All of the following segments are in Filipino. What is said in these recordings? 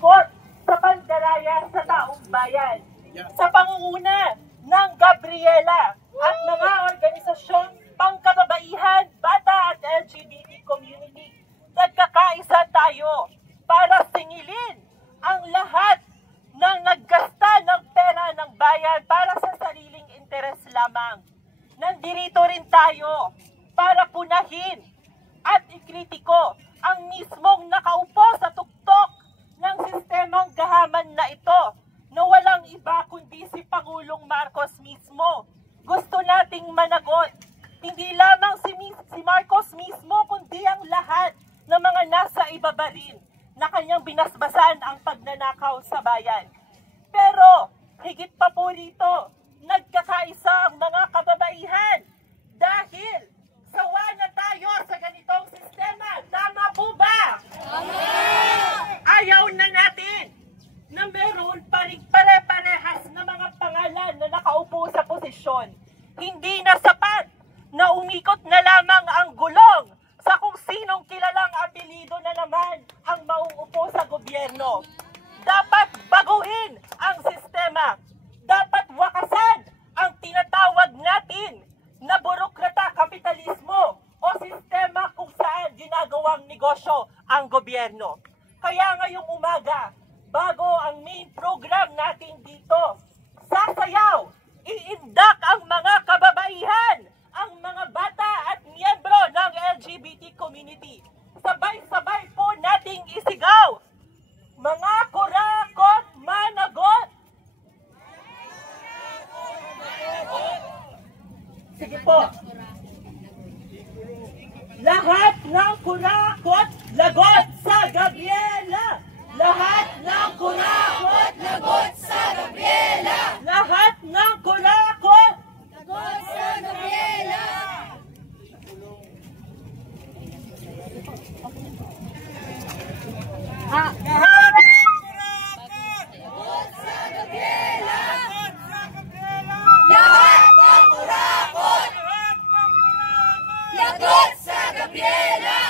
pag-angkot sa pandaraya sa taong bayan. Sa pangunguna ng Gabriela at mga organisasyon pangkababaihan, bata at LGBT community, nagkakaisa tayo para singilin ang lahat ng naggasta ng pera ng bayan para sa sariling interes lamang. Nandito rin tayo para punahin at ikritiko ang mismong nakaupo sa tuktok ng sistemang gahaman na ito na walang iba kundi si Pangulong Marcos mismo. Gusto nating managot, hindi lamang si Marcos mismo kundi ang lahat ng mga nasa ibaba rin na kanyang binasbasan ang pagnanakaw sa bayan. Pero higit pa po rito, nagkakaisa ang mga kababaihan dahil sawa na tayo sa ganitong sistema. Tama po ba? Ayaw na natin na meron pa rin pare-parehas na mga pangalan na nakaupo sa posisyon. Hindi na sapat na umikot na lamang ang gulong sa kung sinong kilalang apelido na naman ang mauupo sa gobyerno. Dapat baguhin ang sistema. Dapat wakasan ang tinatawag natin na burokrata kapitalismo o sistema kung saan ginagawang negosyo ang gobyerno. Kaya ngayong umaga, bago ang main program natin dito, sasayaw, iindak ang mga kababaihan, ang mga bata at miyembro ng LGBT community. Sabay-sabay po nating isigaw, mga kurakot managot! Sige po. Lahat ng kurakot, lagot sa Gabriela! Lahat ng kurakot, lagot sa Gabriela! Lahat ng kurakot, lagot sa Gabriela! Lahat ng kurakot, lagot sa Gabriela! Lahat ng kurakot, lagot sa Gabriela!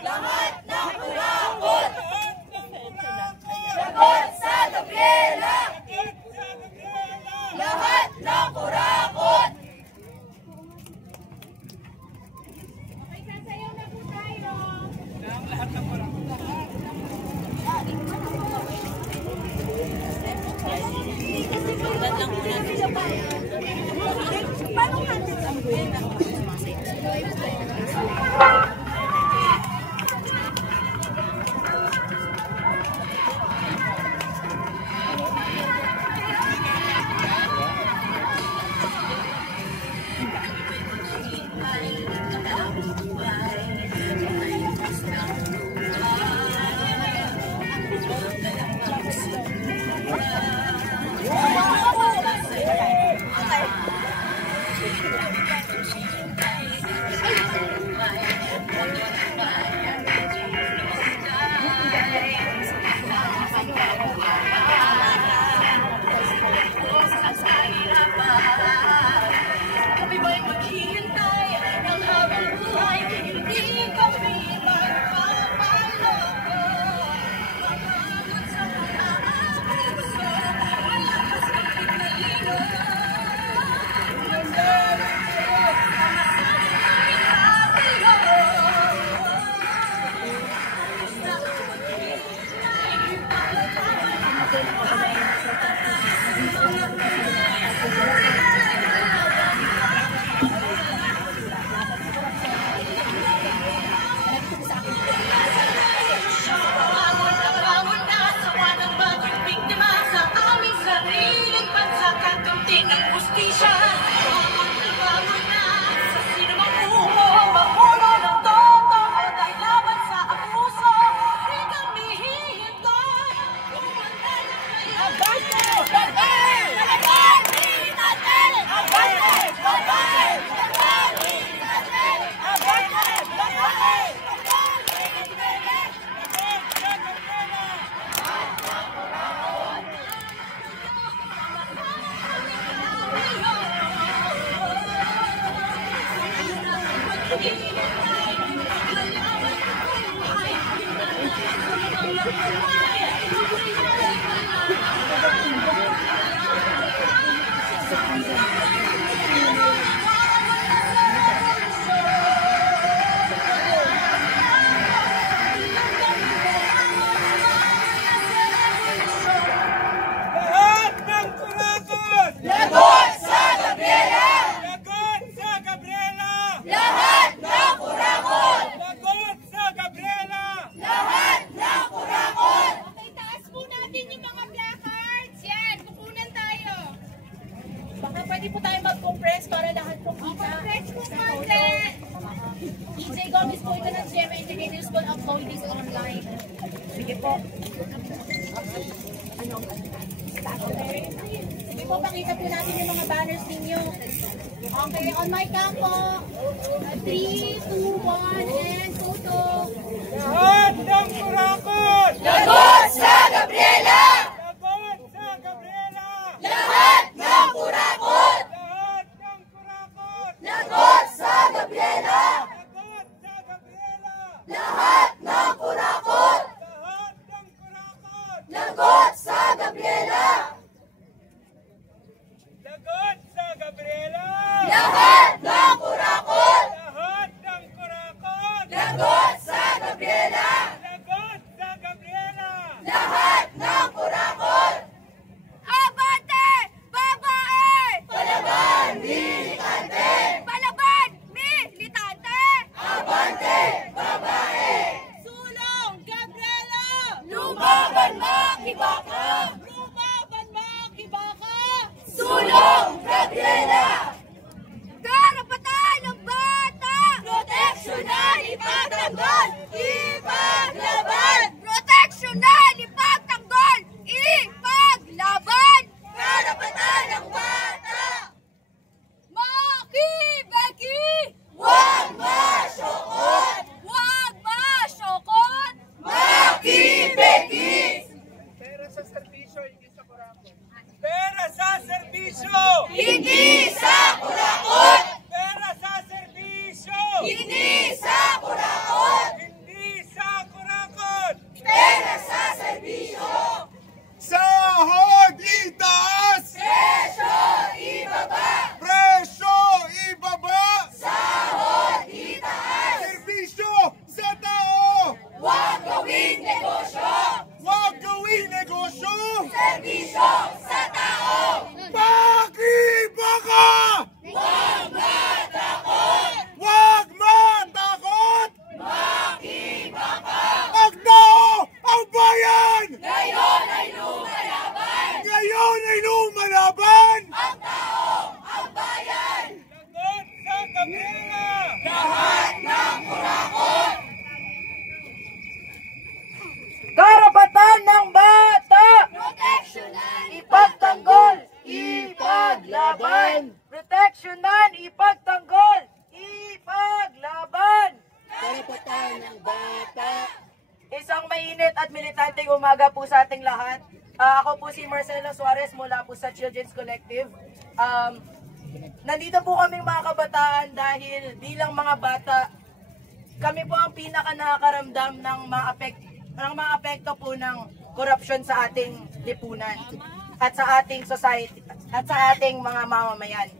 Lahat ng kurakot, lagot sa Gabriela! Lahat ng kurakot! Okay, sasayaw na po tayo. Lahat ng kurakot. Paano natin ang buwan? Pwede po tayo mag-compress para lahat po kita. Compress po konti. EJ Gomez po ito ng GMA Integrated School of Holiness Online. Sige po. Sige po, pakita po natin yung mga banners ninyo. Okay, on my cam po. 3, 2, 1, and photo. Lahat ng kurakot! Lagot sa Gabriela! Lagot sa Gabriela! Lahat ng kurakot! Lahat ng kurakot! Lagot sa Gabriela! Lagot sa Gabriela! Lahat ng kurakot! Lahat ng kurakot! Lagot sa Gabriela! Lagot sa Gabriela! Lahat ng kurakot! Lahat ng kurakot! Lagot sa Gabriela! Lagot sa Gabriela! Lahat ng kurakot! Abante! Babae! Palaban! Militante! Palaban! Militante! Abante! Babae! Sulong Gabriela! Lumaban makibaka! Lumaban makibaka! Sulong Gabriela! Karapatan ng bata! Proteksyonan ipagtanggol! Ipaglaban! Proteksyonan ipagtanggol! Ipaglaban! Karapatan ng bata! Makibeki! Huwag masyokot! Huwag masyokot! Makibeki! Pera sa serbisyo, hindi sa kurakot! Pera sa serbisyo! Hindi sa kurakot! Pera sa serbisyo! Hindi sa kurakot! Hindi sa kurakot! Pera sa serbisyo! Sahod itaas! Presyo ibaba! Presyo ibaba! Sahod itaas! Serbisyo sa tao! Huwag gawing negosyo! Huwag gawing negosyo! Serbisyo sa tao! Pakibaka! Huwag matakot! Huwag matakot! Makibaka! Agdao ang bayan! Ngayon ay lumalaban! Ngayon ay lumalaban! Ang tao! Ang bayan! Lagot sa Gabriela! Lahat ng kurakot! Karapatan ng bata! Proteksyonan Ipagtanggol! Ipaglaban! Proteksyonan! Ipagtanggol! Ipaglaban! Karapatan ng bata! Isang mainit at militanteng umaga po sa ating lahat. Ako po si Marcelo Suarez mula po sa Children's Collective. Nandito po kaming mga kabataan dahil bilang mga bata, kami po ang pinaka nakakaramdam ng mga apekto po ng korupsyon sa ating lipunan at sa ating society at sa ating mga mamamayan.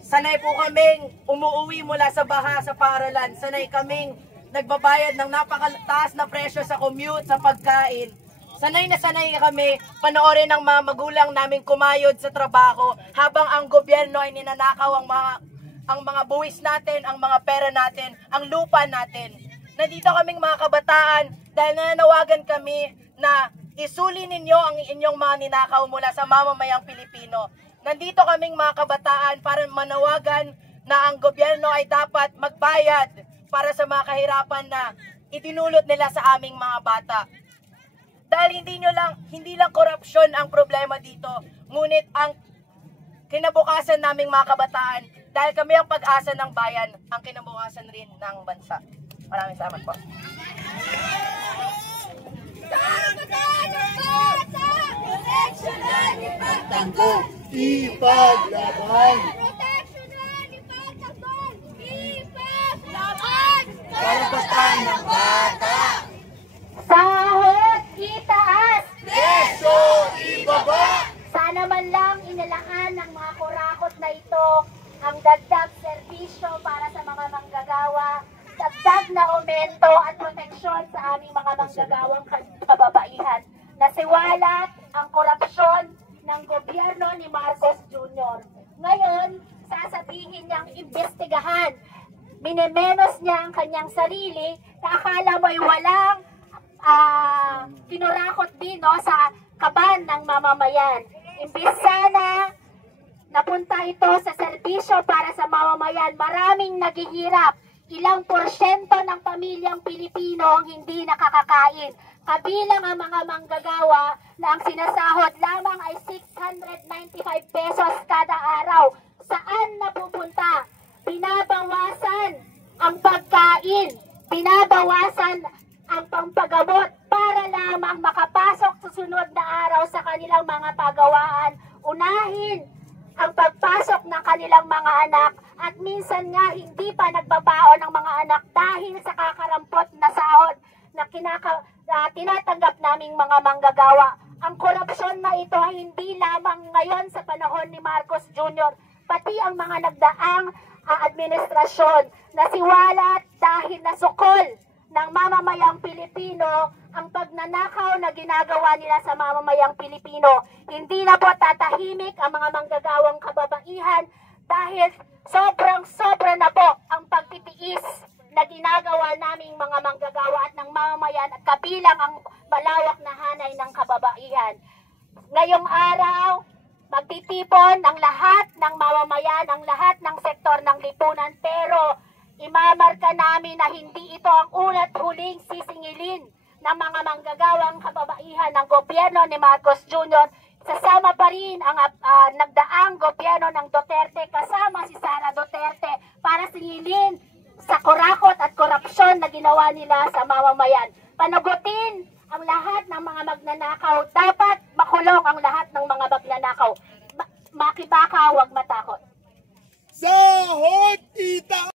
Sanay po kaming umuuwi mula sa baha sa paaralan. Sanay kaming nagbabayad ng napakataas na presyo sa commute, sa pagkain. Sanay na sanay kami panoorin ng mga magulang namin kumayod sa trabaho habang ang gobyerno ay ninanakaw ang mga buwis natin, ang mga pera natin, ang lupa natin. Nandito kaming mga kabataan dahil nananawagan kami na isuli ninyo ang inyong mga ninakaw mula sa mamamayang Pilipino. Nandito kaming mga kabataan para manawagan na ang gobyerno ay dapat magbayad para sa mga kahirapan na itinulot nila sa aming mga bata. Dahil hindi lang korupsyon ang problema dito, ngunit ang kinabukasan naming mga kabataan, dahil kami ang pag-asa ng bayan, ang kinabukasan rin ng bansa. Maraming salamat po. Karapatan ng bata! Proteksyonan ipagtanggol! Ipaglaban! Proteksyonan ipagtanggol! Ipaglaban! Karapatan ng bata! Sahod na aumento at proteksyon sa aming mga manggagawang kababaihan. Nasiwalat ang korupsyon ng gobyerno ni Marcos Jr. Ngayon, sasabihin niyang imbestigahan. Minemenos niya ang kanyang sarili na akala mo'y walang kinurakot din no, sa kaban ng mamamayan. Imbis sana napunta ito sa serbisyo para sa mamamayan, maraming naghihirap. Ilang porsyento ng pamilyang Pilipino ang hindi nakakakain. Kabilang ang mga manggagawa na ang sinasahod lamang ay 695 pesos kada araw. Saan napupunta? Binabawasan ang pagkain, binabawasan ang pampagamot para lamang makapasok sa sunod na araw sa kanilang mga pagawaan. Unahin ang pagpasok ng kanilang mga anak at minsan nga hindi pa nagbabaon ng mga anak dahil sa kakarampot na sahod na tinatanggap naming mga manggagawa. Ang korupsyon na ito ay hindi lamang ngayon sa panahon ni Marcos Jr., pati ang mga nagdaang administrasyon nasiwalat dahil nasukol ng mamamayang Pilipino ang pagnanakaw na ginagawa nila sa mamamayang Pilipino. Hindi na po tatahimik ang mga manggagawang kababaihan dahil sobrang-sobra na po ang pagtitiis na ginagawa naming mga manggagawa at ng mamamayan at kabilang ang malawak na hanay ng kababaihan. Ngayong araw, magtitipon ang lahat ng mamamayan, ang lahat ng sektor ng lipunan, pero imamarka namin na hindi ito ang una't huling sisingilin ng mga manggagawang kababaihan ng gobyerno ni Marcos Jr. Sasama pa rin ang nagdaang gobyerno ng Duterte kasama si Sara Duterte para singilin sa kurakot at korupsyon na ginawa nila sa mamamayan. Panagutin ang lahat ng mga magnanakaw. Dapat makulong ang lahat ng mga magnanakaw. Makibaka, huwag matakot. Sahod, ita!